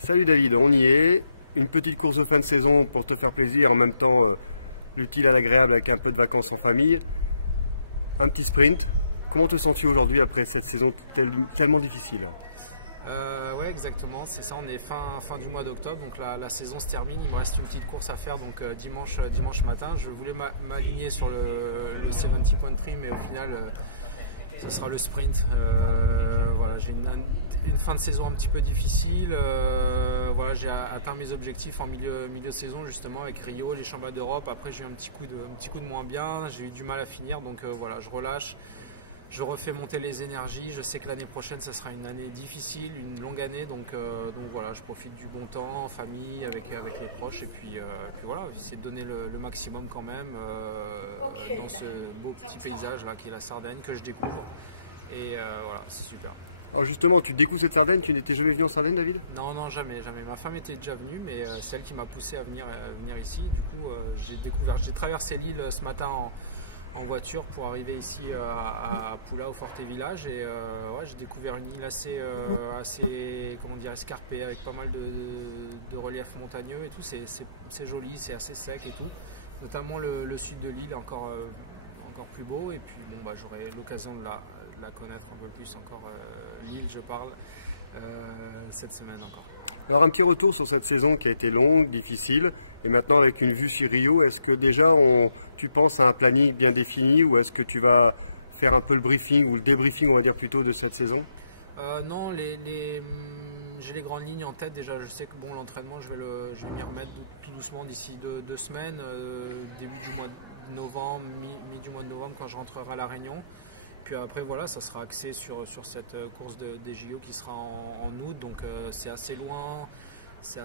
Salut David, on y est. Une petite course de fin de saison pour te faire plaisir, en même temps l'utile à l'agréable avec un peu de vacances en famille. Un petit sprint. Comment te sens-tu aujourd'hui après cette saison tellement difficile? Ouais, exactement, c'est ça, on est fin du mois d'octobre, donc la saison se termine, il me reste une petite course à faire, donc dimanche matin. Je voulais m'aligner sur le 70 point trim, mais au final ce sera le sprint. Voilà, j'ai une fin de saison un petit peu difficile. Voilà, j'ai atteint mes objectifs en milieu de saison, justement avec Rio, les championnats d'Europe. Après j'ai eu un petit coup de moins bien, j'ai eu du mal à finir, donc voilà, je relâche. Je refais monter les énergies. Je sais que l'année prochaine, ça sera une année difficile, une longue année. Donc voilà, je profite du bon temps en famille, avec les proches. Et puis voilà, essayer de donner le maximum quand même dans ce beau petit paysage là qui est la Sardaigne que je découvre. Et voilà, c'est super. Alors justement, tu découvres cette Sardaigne, tu n'étais jamais venu en Sardaigne, David? Non, jamais. Ma femme était déjà venue, mais c'est elle qui m'a poussé à venir ici. Du coup, j'ai traversé l'île ce matin en voiture pour arriver ici à Poula, au Forté Village, et ouais, j'ai découvert une île assez comment dire, escarpée, avec pas mal de relief montagneux et tout. C'est joli, c'est assez sec et tout, notamment le sud de l'île encore plus beau. Et puis bon, bah, j'aurai l'occasion de la connaître un peu plus encore, l'île je parle, cette semaine encore. Alors un petit retour sur cette saison qui a été longue, difficile, et maintenant avec une vue sur Rio, est-ce que déjà tu penses à un planning bien défini, ou est-ce que tu vas faire un peu le briefing ou le débriefing, on va dire plutôt, de cette saison? Non, j'ai les grandes lignes en tête. Déjà, je sais que bon, l'entraînement, je vais m'y remettre tout doucement d'ici deux semaines, début du mois de novembre, mi du mois de novembre, quand je rentrerai à La Réunion. Puis après, voilà, ça sera axé sur cette course des JO qui sera en août, donc c'est assez loin. Ça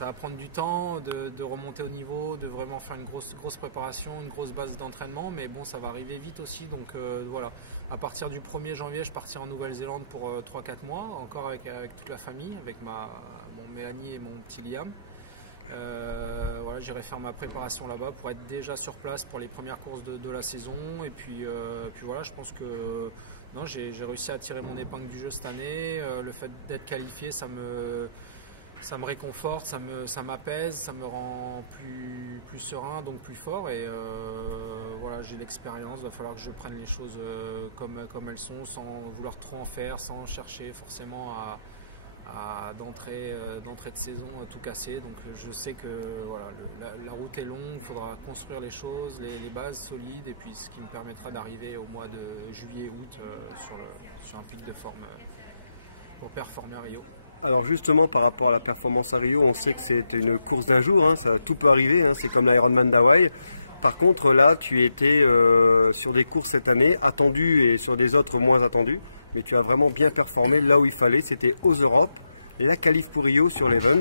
va prendre du temps de remonter au niveau, de vraiment faire une grosse préparation, une grosse base d'entraînement, mais bon, ça va arriver vite aussi. Donc voilà, à partir du 1er janvier, je partirai en Nouvelle-Zélande pour 3-4 mois, encore avec toute la famille, avec mon Mélanie et mon petit Liam. Voilà, j'irai faire ma préparation là-bas pour être déjà sur place pour les premières courses de la saison. Et puis voilà, je pense que non, j'ai réussi à tirer mon épingle du jeu cette année. Le fait d'être qualifié, ça me réconforte, ça m'apaise, ça me rend plus serein, donc plus fort. Et voilà, j'ai l'expérience, il va falloir que je prenne les choses comme elles sont, sans vouloir trop en faire, sans chercher forcément d'entrée de saison tout casser. Donc je sais que voilà, la route est longue, il faudra construire les choses, les bases solides, et puis ce qui me permettra d'arriver au mois de juillet-août sur un pic de forme pour performer à Rio. Alors justement, par rapport à la performance à Rio, on sait que c'est une course d'un jour, hein, tout peut arriver, hein, c'est comme l'Ironman d'Hawaï. Par contre, là, tu étais sur des courses cette année, attendues, et sur des autres moins attendues, mais tu as vraiment bien performé là où il fallait. C'était aux Europes, la qualif pour Rio sur l'event,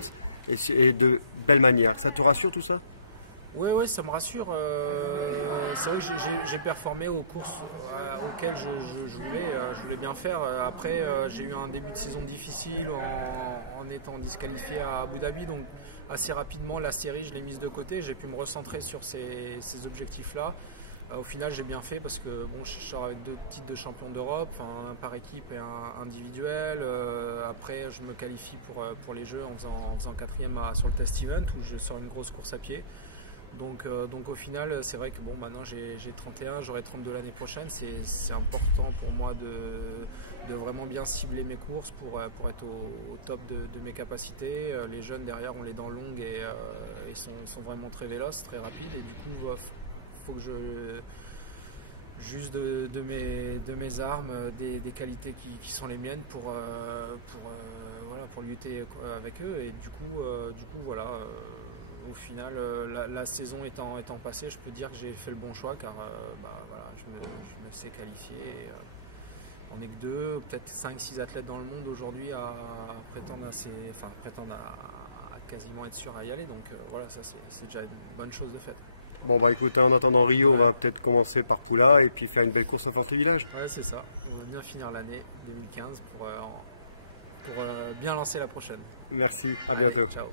et de belle manière. Ça te rassure tout ça? Oui, ça me rassure. C'est vrai que j'ai performé aux courses auxquelles je voulais bien faire. Après, j'ai eu un début de saison difficile en étant disqualifié à Abu Dhabi. Donc assez rapidement, la série, je l'ai mise de côté. J'ai pu me recentrer sur ces objectifs-là. Au final, j'ai bien fait parce que bon, je sors avec 2 titres de champion d'Europe, un par équipe et un individuel. Après, je me qualifie pour les Jeux en faisant 4e sur le test event, où je sors une grosse course à pied. Donc au final, c'est vrai que bon, maintenant j'ai 31, j'aurai 32 l'année prochaine. C'est important pour moi de vraiment bien cibler mes courses pour être au top de mes capacités. Les jeunes derrière ont les dents longues et sont vraiment très véloces, très rapides. Et du coup, faut que je juste de mes armes, des qualités qui sont les miennes pour lutter avec eux. Et du coup voilà. Au final, la saison étant passée, je peux dire que j'ai fait le bon choix, car voilà, je me sais qualifié. On n'est que 2, peut-être 5-6 athlètes dans le monde aujourd'hui à prétendre à quasiment être sûr à y aller. Donc voilà, ça c'est déjà une bonne chose de faite. Bon bah écoutez, en attendant Rio, on va peut-être commencer par Poula et puis faire une belle course au Forté Village. Ouais, c'est ça. On va bien finir l'année 2015 pour bien lancer la prochaine. Merci, à Allez, bientôt. ciao.